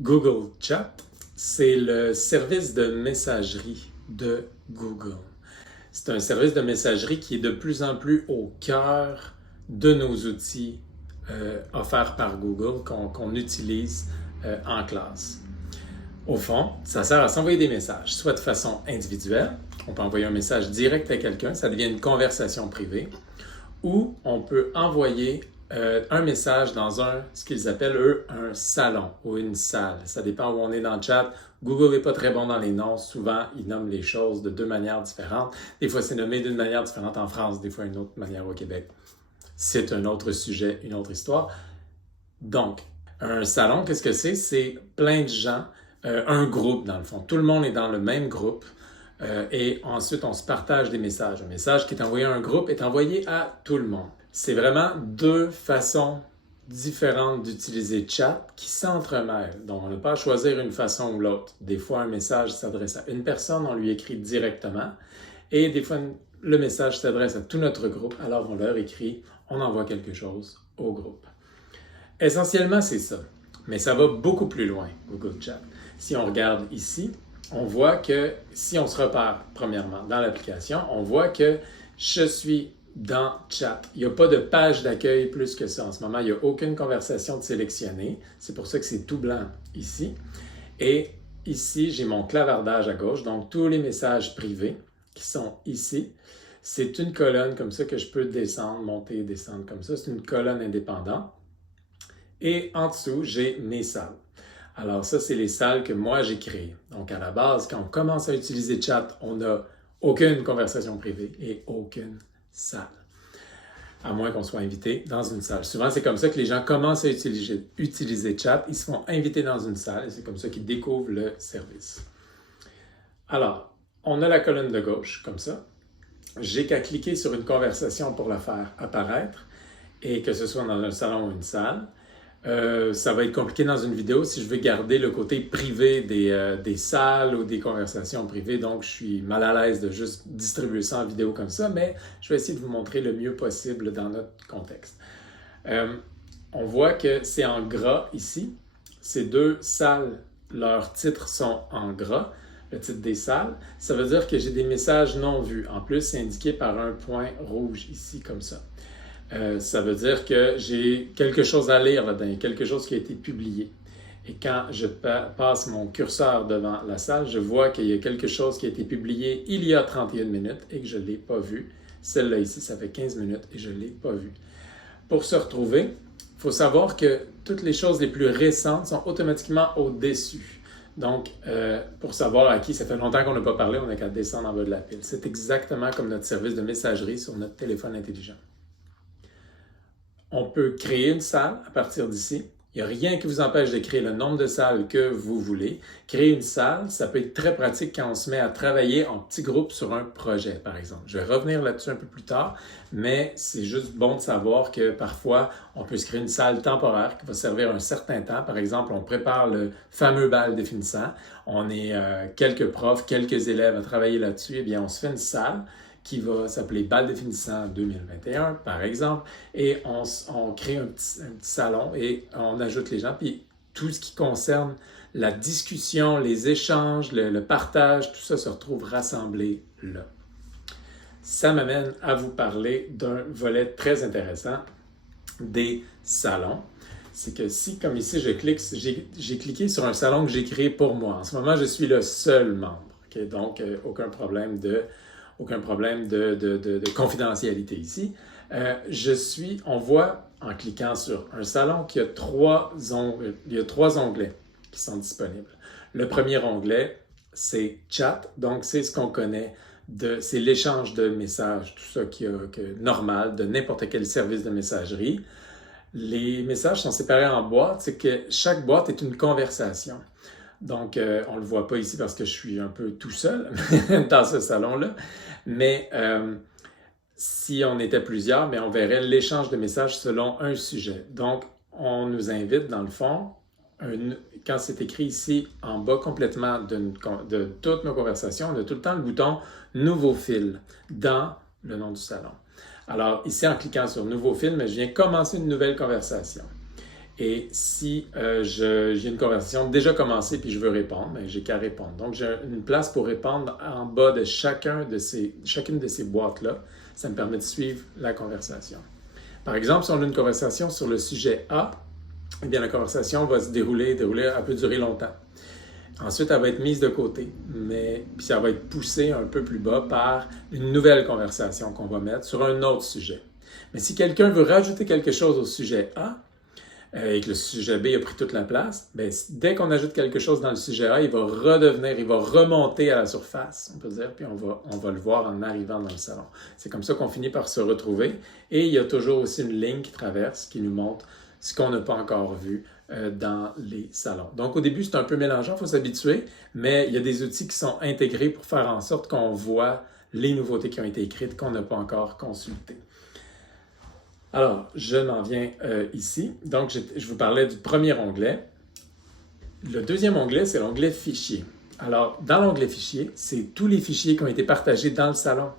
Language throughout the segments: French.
Google Chat, c'est le service de messagerie de Google. C'est un service de messagerie qui est de plus en plus au cœur de nos outils offerts par Google qu'on utilise en classe. Au fond, ça sert à s'envoyer des messages, soit de façon individuelle, on peut envoyer un message direct à quelqu'un, ça devient une conversation privée, ou on peut envoyer un message dans ce qu'ils appellent, eux, un salon ou une salle. Ça dépend où on est dans le chat. Google n'est pas très bon dans les noms. Souvent, ils nomment les choses de deux manières différentes. Des fois, c'est nommé d'une manière différente en France, des fois une autre manière au Québec. C'est un autre sujet, une autre histoire. Donc, un salon, qu'est-ce que c'est? C'est plein de gens, un groupe dans le fond. Tout le monde est dans le même groupe. Et ensuite, on se partage des messages. Un message qui est envoyé à un groupe est envoyé à tout le monde. C'est vraiment deux façons différentes d'utiliser chat qui s'entremêlent. Donc, on n'a pas à choisir une façon ou l'autre. Des fois, un message s'adresse à une personne, on lui écrit directement. Et des fois, le message s'adresse à tout notre groupe, alors on leur écrit, on envoie quelque chose au groupe. Essentiellement, c'est ça. Mais ça va beaucoup plus loin, Google Chat. Si on regarde ici, on voit que si on se repère, premièrement, dans l'application, on voit que je suis dans Chat. Il n'y a pas de page d'accueil plus que ça. En ce moment, il n'y a aucune conversation de sélectionnée. C'est pour ça que c'est tout blanc ici. Et ici, j'ai mon clavardage à gauche, donc tous les messages privés qui sont ici. C'est une colonne comme ça que je peux descendre, monter et descendre comme ça. C'est une colonne indépendante. Et en dessous, j'ai mes salles. Alors ça, c'est les salles que moi j'ai créées. Donc à la base, quand on commence à utiliser chat, on n'a aucune conversation privée et aucune salle. À moins qu'on soit invité dans une salle. Souvent, c'est comme ça que les gens commencent à utiliser chat. Ils se font inviter dans une salle et c'est comme ça qu'ils découvrent le service. Alors, on a la colonne de gauche, comme ça. J'ai qu'à cliquer sur une conversation pour la faire apparaître et que ce soit dans un salon ou une salle. Ça va être compliqué dans une vidéo si je veux garder le côté privé des salles ou des conversations privées. Donc, je suis mal à l'aise de juste distribuer ça en vidéo comme ça, mais je vais essayer de vous montrer le mieux possible dans notre contexte. On voit que c'est en gras ici. Ces deux salles, leurs titres sont en gras. Le titre des salles, ça veut dire que j'ai des messages non vus. En plus, c'est indiqué par un point rouge ici, comme ça. Ça veut dire que j'ai quelque chose à lire là-dedans, quelque chose qui a été publié. Et quand je passe mon curseur devant la salle, je vois qu'il y a quelque chose qui a été publié il y a 31 minutes et que je ne l'ai pas vu. Celle-là ici, ça fait 15 minutes et je ne l'ai pas vue. Pour se retrouver, il faut savoir que toutes les choses les plus récentes sont automatiquement au-dessus. Donc, pour savoir à qui ça fait longtemps qu'on n'a pas parlé, on n'a qu'à descendre en bas de la pile. C'est exactement comme notre service de messagerie sur notre téléphone intelligent. On peut créer une salle à partir d'ici. Il n'y a rien qui vous empêche de créer le nombre de salles que vous voulez. Créer une salle, ça peut être très pratique quand on se met à travailler en petits groupes sur un projet, par exemple. Je vais revenir là-dessus un peu plus tard, mais c'est juste bon de savoir que parfois, on peut se créer une salle temporaire qui va servir un certain temps. Par exemple, on prépare le fameux bal définissant. On est quelques profs, quelques élèves à travailler là-dessus. Eh bien, on se fait une salle qui va s'appeler Bal définissant 2021, par exemple, et on crée un petit salon et on ajoute les gens, puis tout ce qui concerne la discussion, les échanges, le partage, tout ça se retrouve rassemblé là. Ça m'amène à vous parler d'un volet très intéressant des salons. C'est que si, comme ici, j'ai cliqué sur un salon que j'ai créé pour moi. En ce moment, je suis le seul membre. Okay? Donc, aucun problème de confidentialité ici. On voit en cliquant sur un salon qu'il y a trois onglets qui sont disponibles. Le premier onglet, c'est Chat, donc c'est ce qu'on connaît, c'est l'échange de messages, tout ça qui est normal de n'importe quel service de messagerie. Les messages sont séparés en boîtes, c'est que chaque boîte est une conversation. Donc, on ne le voit pas ici parce que je suis un peu tout seul dans ce salon-là. Mais si on était plusieurs, on verrait l'échange de messages selon un sujet. Donc, on nous invite, dans le fond, quand c'est écrit ici en bas complètement de toutes nos conversations, on a tout le temps le bouton « Nouveau fil » dans le nom du salon. Alors, ici, en cliquant sur « Nouveau fil », je viens commencer une nouvelle conversation. Et si j'ai une conversation déjà commencée puis je veux répondre, ben, j'ai qu'à répondre. Donc, j'ai une place pour répondre en bas de chacune de ces boîtes-là. Ça me permet de suivre la conversation. Par exemple, si on a une conversation sur le sujet A, eh bien, la conversation va se dérouler, elle peut durer longtemps. Ensuite, elle va être mise de côté, puis ça va être poussé un peu plus bas par une nouvelle conversation qu'on va mettre sur un autre sujet. Mais si quelqu'un veut rajouter quelque chose au sujet A, et que le sujet B a pris toute la place, bien, dès qu'on ajoute quelque chose dans le sujet A, il va remonter à la surface, on peut dire, puis on va le voir en arrivant dans le salon. C'est comme ça qu'on finit par se retrouver. Et il y a toujours aussi une ligne qui traverse, qui nous montre ce qu'on n'a pas encore vu dans les salons. Donc, au début, c'est un peu mélangeant, il faut s'habituer, mais il y a des outils qui sont intégrés pour faire en sorte qu'on voit les nouveautés qui ont été écrites qu'on n'a pas encore consultées. Alors, je m'en viens ici. Donc, je vous parlais du premier onglet. Le deuxième onglet, c'est l'onglet Fichiers. Alors, dans l'onglet Fichiers, c'est tous les fichiers qui ont été partagés dans le salon.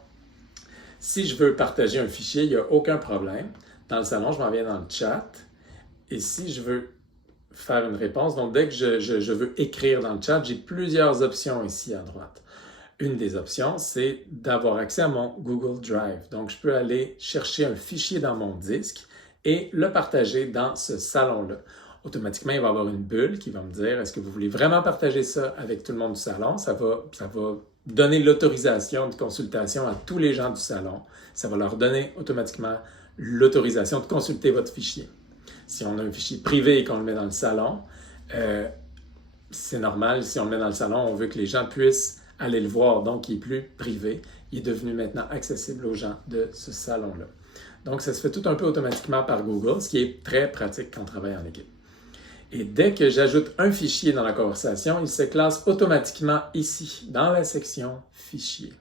Si je veux partager un fichier, il n'y a aucun problème. Dans le salon, je m'en viens dans le chat. Et si je veux faire une réponse, donc dès que je veux écrire dans le chat, j'ai plusieurs options ici à droite. Une des options, c'est d'avoir accès à mon Google Drive. Donc, je peux aller chercher un fichier dans mon disque et le partager dans ce salon-là. Automatiquement, il va y avoir une bulle qui va me dire, est-ce que vous voulez vraiment partager ça avec tout le monde du salon? Ça va donner l'autorisation de consultation à tous les gens du salon. Ça va leur donner automatiquement l'autorisation de consulter votre fichier. Si on a un fichier privé et qu'on le met dans le salon, c'est normal, si on le met dans le salon, on veut que les gens puissent aller le voir, donc il est plus privé. Il est devenu maintenant accessible aux gens de ce salon-là. Donc, ça se fait tout un peu automatiquement par Google, ce qui est très pratique quand on travaille en équipe. Et dès que j'ajoute un fichier dans la conversation, il se classe automatiquement ici, dans la section « Fichiers ».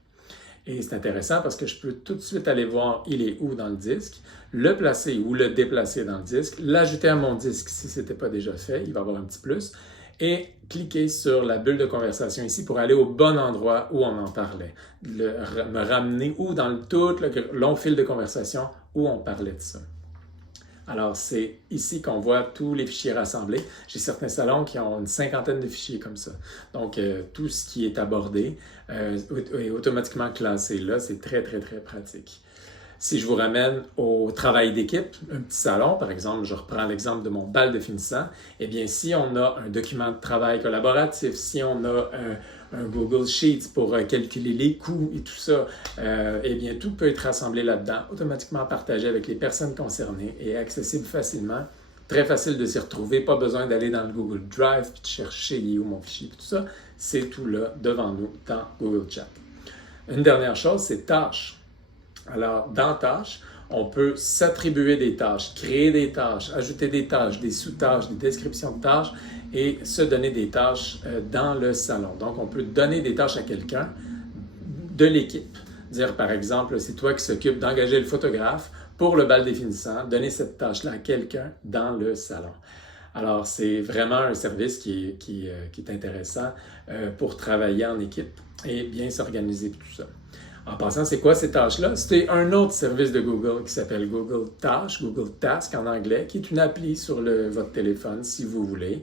Et c'est intéressant parce que je peux tout de suite aller voir il est où dans le disque, le placer ou le déplacer dans le disque, l'ajouter à mon disque si ce n'était pas déjà fait, il va y avoir un petit plus, et cliquer sur la bulle de conversation ici pour aller au bon endroit où on en parlait, me ramener ou dans tout le long fil de conversation où on parlait de ça. Alors, c'est ici qu'on voit tous les fichiers rassemblés. J'ai certains salons qui ont une cinquantaine de fichiers comme ça. Donc, tout ce qui est abordé est automatiquement classé là. C'est très, très, très pratique. Si je vous ramène au travail d'équipe, un petit salon, par exemple, je reprends l'exemple de mon bal de finissant, eh bien, si on a un document de travail collaboratif, si on a un Google Sheets pour calculer les coûts et tout ça, eh bien, tout peut être rassemblé là-dedans, automatiquement partagé avec les personnes concernées et accessible facilement. Très facile de s'y retrouver, pas besoin d'aller dans le Google Drive puis de chercher il est où mon fichier, tout ça. C'est tout là, devant nous, dans Google Chat. Une dernière chose, c'est tâches. Alors, dans Tâches, on peut s'attribuer des tâches, créer des tâches, ajouter des tâches, des sous-tâches, des descriptions de tâches et se donner des tâches dans le salon. Donc, on peut donner des tâches à quelqu'un de l'équipe. Dire, par exemple, c'est toi qui s'occupe d'engager le photographe pour le bal des finissants, donner cette tâche-là à quelqu'un dans le salon. Alors, c'est vraiment un service qui est intéressant pour travailler en équipe et bien s'organiser tout ça. En passant, c'est quoi ces tâches-là? C'est un autre service de Google qui s'appelle Google Tâches, Google Task en anglais, qui est une appli sur votre téléphone, si vous voulez.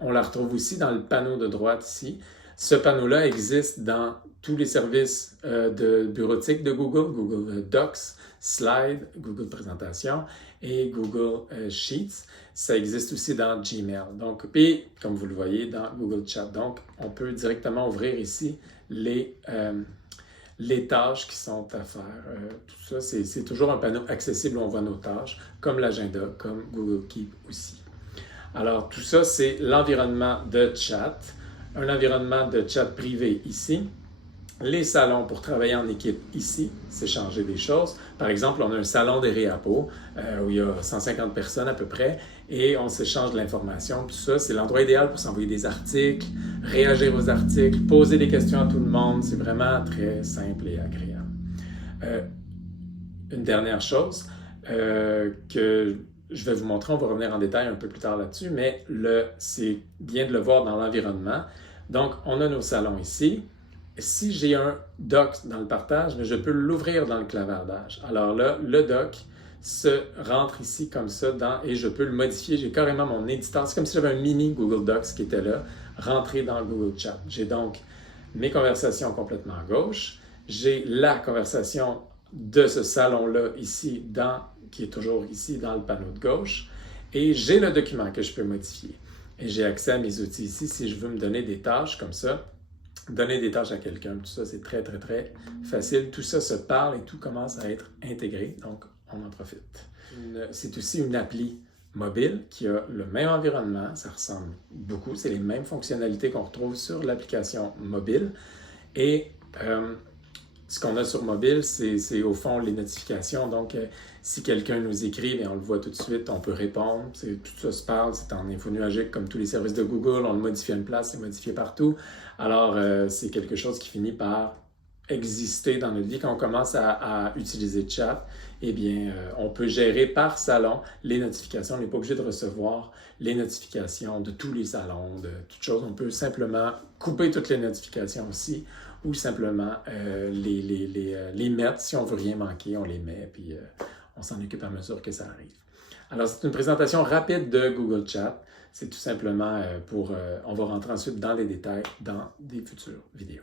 On la retrouve aussi dans le panneau de droite ici. Ce panneau-là existe dans tous les services de bureautique de Google, Google Docs, Slide, Google Présentation et Google Sheets. Ça existe aussi dans Gmail. Donc, et comme vous le voyez, dans Google Chat. Donc, on peut directement ouvrir ici les tâches qui sont à faire. Tout ça, c'est toujours un panneau accessible où on voit nos tâches, comme l'agenda, comme Google Keep aussi. Alors, tout ça, c'est l'environnement de chat. Un environnement de chat privé ici. Les salons pour travailler en équipe ici, s'échanger des choses. Par exemple, on a un salon des réapos où il y a 150 personnes à peu près et on s'échange de l'information. Tout ça, c'est l'endroit idéal pour s'envoyer des articles, réagir aux articles, poser des questions à tout le monde. C'est vraiment très simple et agréable. Une dernière chose que je vais vous montrer, on va revenir en détail un peu plus tard là-dessus, mais c'est bien de le voir dans l'environnement. Donc, on a nos salons ici. Si j'ai un doc dans le partage, je peux l'ouvrir dans le clavardage. Alors là, le doc, rentre ici comme ça et je peux le modifier. J'ai carrément mon éditeur. C'est comme si j'avais un mini Google Docs qui était là, rentré dans Google Chat. J'ai donc mes conversations complètement à gauche. J'ai la conversation de ce salon-là ici, qui est toujours ici dans le panneau de gauche. Et j'ai le document que je peux modifier. Et j'ai accès à mes outils ici si je veux me donner des tâches comme ça. Donner des tâches à quelqu'un, tout ça, c'est très, très, très facile. Tout ça se parle et tout commence à être intégré, donc on en profite. C'est aussi une appli mobile qui a le même environnement, ça ressemble beaucoup, c'est les mêmes fonctionnalités qu'on retrouve sur l'application mobile. Et ce qu'on a sur mobile, c'est au fond les notifications. Donc, si quelqu'un nous écrit, bien, on le voit tout de suite, on peut répondre. Tout ça se parle, c'est en info nuagique comme tous les services de Google. On le modifie à une place, c'est modifié partout. Alors, c'est quelque chose qui finit par exister dans notre vie. Quand on commence à utiliser Chat, eh bien, on peut gérer par salon les notifications. On n'est pas obligé de recevoir les notifications de tous les salons, de toutes choses. On peut simplement couper toutes les notifications aussi ou simplement les mettre. Si on ne veut rien manquer, on les met, puis on s'en occupe à mesure que ça arrive. Alors, c'est une présentation rapide de Google Chat. C'est tout simplement on va rentrer ensuite dans les détails dans des futures vidéos.